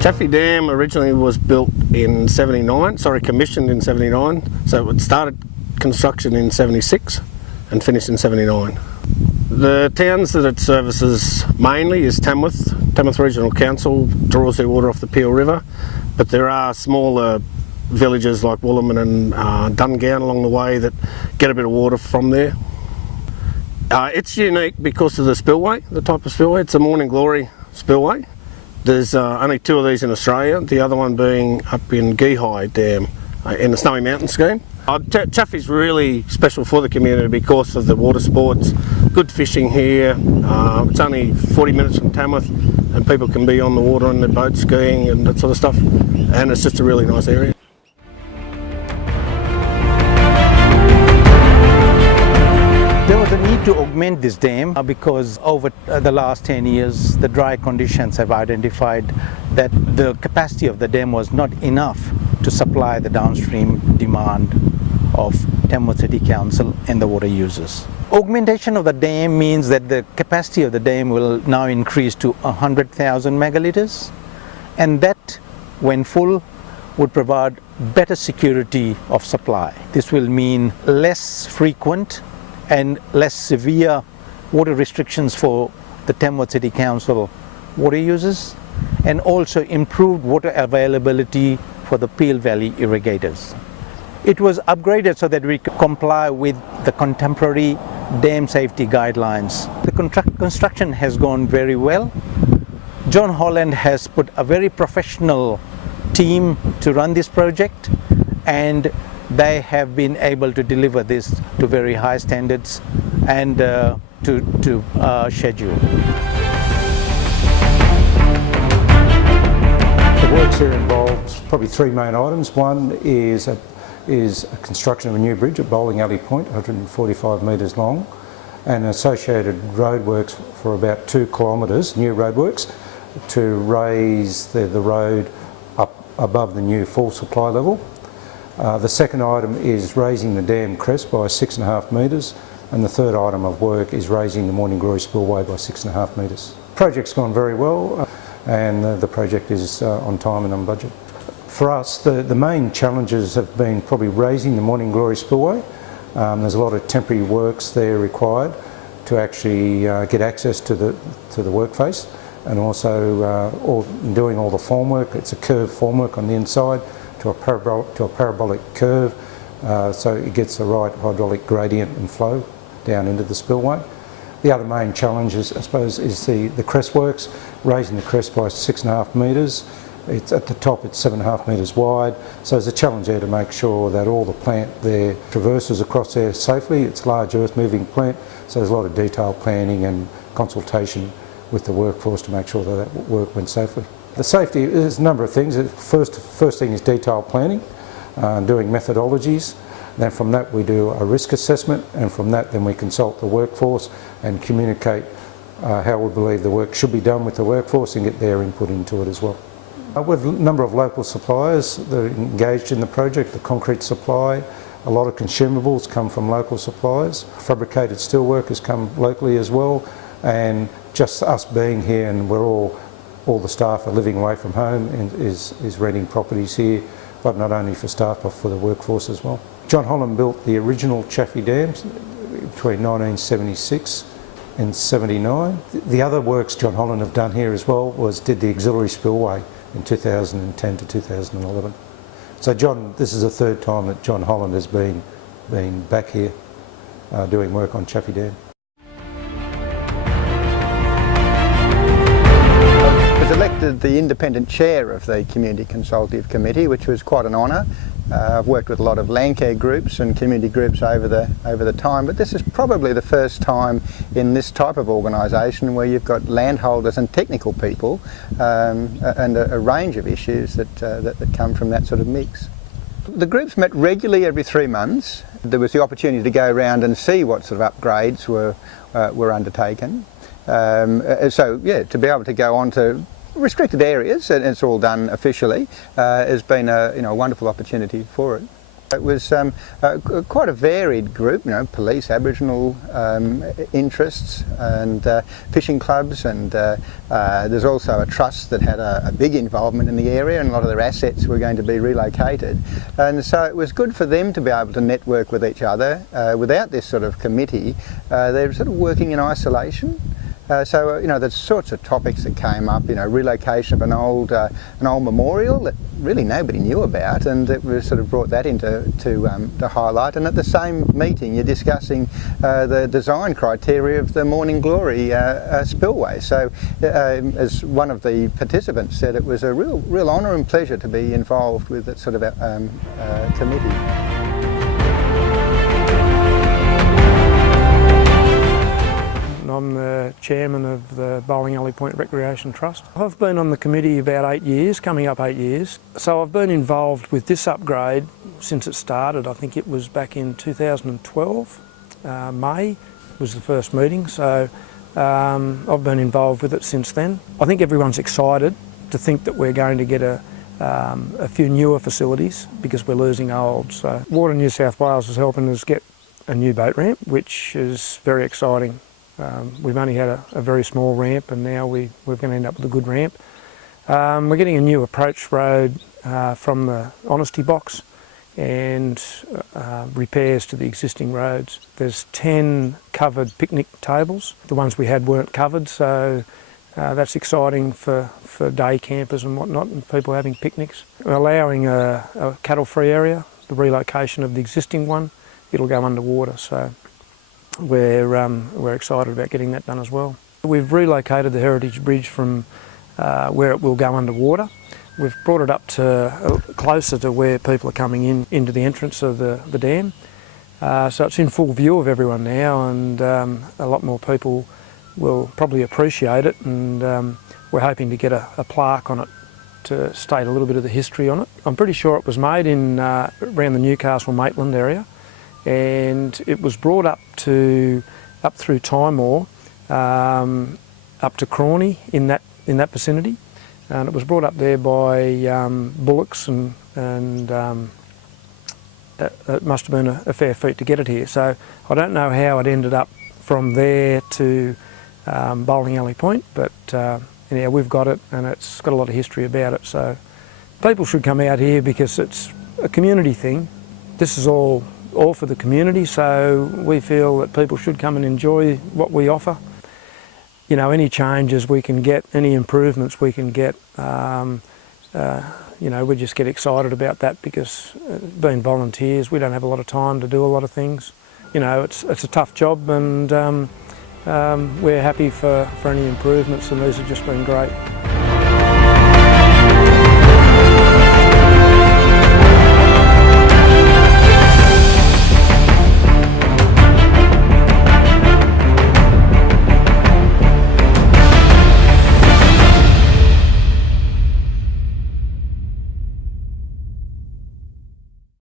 Chaffey Dam originally was built in commissioned in 79, so it started construction in 76 and finished in 79. The towns that it services mainly is Tamworth. Tamworth Regional Council draws their water off the Peel River, but there are smaller villages like Woollerman and Dungown along the way that get a bit of water from there. It's unique because of the spillway, the type of spillway. It's a Morning Glory spillway. There's only 2 of these in Australia, the other one being up in Geehigh Dam in the Snowy Mountain scheme. Chaffey's really special for the community because of the water sports, good fishing here. It's only 40 minutes from Tamworth and people can be on the water on their boat skiing and that sort of stuff, and it's just a really nice area. There was a need to augment this dam because over the last 10 years the dry conditions have identified that the capacity of the dam was not enough to supply the downstream demand of Tamworth City Council and the water users. Augmentation of the dam means that the capacity of the dam will now increase to 100,000 megalitres, and that, when full, would provide better security of supply. This will mean less frequent and less severe water restrictions for the Tamworth City Council water users, and also improved water availability for the Peel Valley irrigators. It was upgraded so that we could comply with the contemporary dam safety guidelines. The construction has gone very well. John Holland has put a very professional team to run this project, and they have been able to deliver this to very high standards and to schedule. The works here involves probably 3 main items. One is a construction of a new bridge at Bowling Alley Point, 145 metres long, and associated roadworks for about 2 kilometres, new roadworks, to raise the road up above the new full supply level. The second item is raising the dam crest by 6.5 metres, and the third item of work is raising the Morning Glory spillway by 6.5 metres. The project's gone very well, and the project is on time and on budget. For us, the main challenges have been probably raising the Morning Glory spillway. There's a lot of temporary works there required to actually get access to the work face, and also doing all the formwork. It's a curved formwork on the inside to a parabolic curve, so it gets the right hydraulic gradient and flow down into the spillway. The other main challenge is, I suppose, is the crest works, raising the crest by 6.5 metres. It's at the top, it's 7.5 metres wide, so there's a challenge there to make sure that all the plant there traverses across there safely. It's a large earth moving plant, so there's a lot of detailed planning and consultation with the workforce to make sure that work went safely. The safety is a number of things. First thing is detailed planning, doing methodologies. Then from that we do a risk assessment, and from that then we consult the workforce and communicate how we believe the work should be done with the workforce and get their input into it as well. With a number of local suppliers that are engaged in the project, the concrete supply, a lot of consumables come from local suppliers. Fabricated steelwork has come locally as well, and just us being here, and we're all the staff are living away from home and is renting properties here, but not only for staff but for the workforce as well. John Holland built the original Chaffey Dams between 1976 and 79. The other works John Holland have done here as well did the auxiliary spillway in 2010 to 2011. So this is the 3rd time that John Holland has been back here doing work on Chaffey Dam. I was elected the independent chair of the Community Consultative Committee, which was quite an honour. I've worked with a lot of land care groups and community groups over the time, but this is probably the first time in this type of organisation where you've got landholders and technical people and a range of issues that come from that sort of mix. The groups met regularly every 3 months. There was the opportunity to go around and see what sort of upgrades were undertaken. So yeah, to be able to go on to restricted areas, and it's all done officially, has been a wonderful opportunity for it. It was quite a varied group, you know, police, Aboriginal interests and fishing clubs, and there's also a trust that had a big involvement in the area, and a lot of their assets were going to be relocated. And so it was good for them to be able to network with each other. Without this sort of committee, they were sort of working in isolation. So you know, the sorts of topics that came up, you know, relocation of an old memorial that really nobody knew about, and it was sort of brought that into to highlight. And at the same meeting, you're discussing the design criteria of the Morning Glory spillway. So, as one of the participants said, it was a real honour and pleasure to be involved with that sort of committee. I'm the chairman of the Bowling Alley Point Recreation Trust. I've been on the committee about 8 years, coming up 8 years. So I've been involved with this upgrade since it started. I think it was back in 2012, May was the first meeting. So I've been involved with it since then. I think everyone's excited to think that we're going to get a few newer facilities because we're losing old. So Water New South Wales is helping us get a new boat ramp, which is very exciting. We've only had a very small ramp, and now we're going to end up with a good ramp. We're getting a new approach road from the honesty box and repairs to the existing roads. There's 10 covered picnic tables. The ones we had weren't covered, so that's exciting for day campers and whatnot, and people having picnics. We're allowing a cattle-free area, the relocation of the existing one. It'll go underwater, so we're excited about getting that done as well. We've relocated the Heritage Bridge from where it will go underwater. We've brought it up to closer to where people are coming into the entrance of the dam. So it's in full view of everyone now, and a lot more people will probably appreciate it, and we're hoping to get a plaque on it to state a little bit of the history on it. I'm pretty sure it was made in around the Newcastle Maitland area, and it was brought up through Timor, up to Crawley in that vicinity, and it was brought up there by bullocks, and it must have been a fair feat to get it here. So I don't know how it ended up from there to Bowling Alley Point, but anyhow, we've got it, and it's got a lot of history about it. So people should come out here because it's a community thing. This is all for the community, so we feel that people should come and enjoy what we offer. You know, any changes we can get, any improvements we can get, you know, we just get excited about that because being volunteers, we don't have a lot of time to do a lot of things. You know, it's a tough job, and we're happy for any improvements, and these have just been great.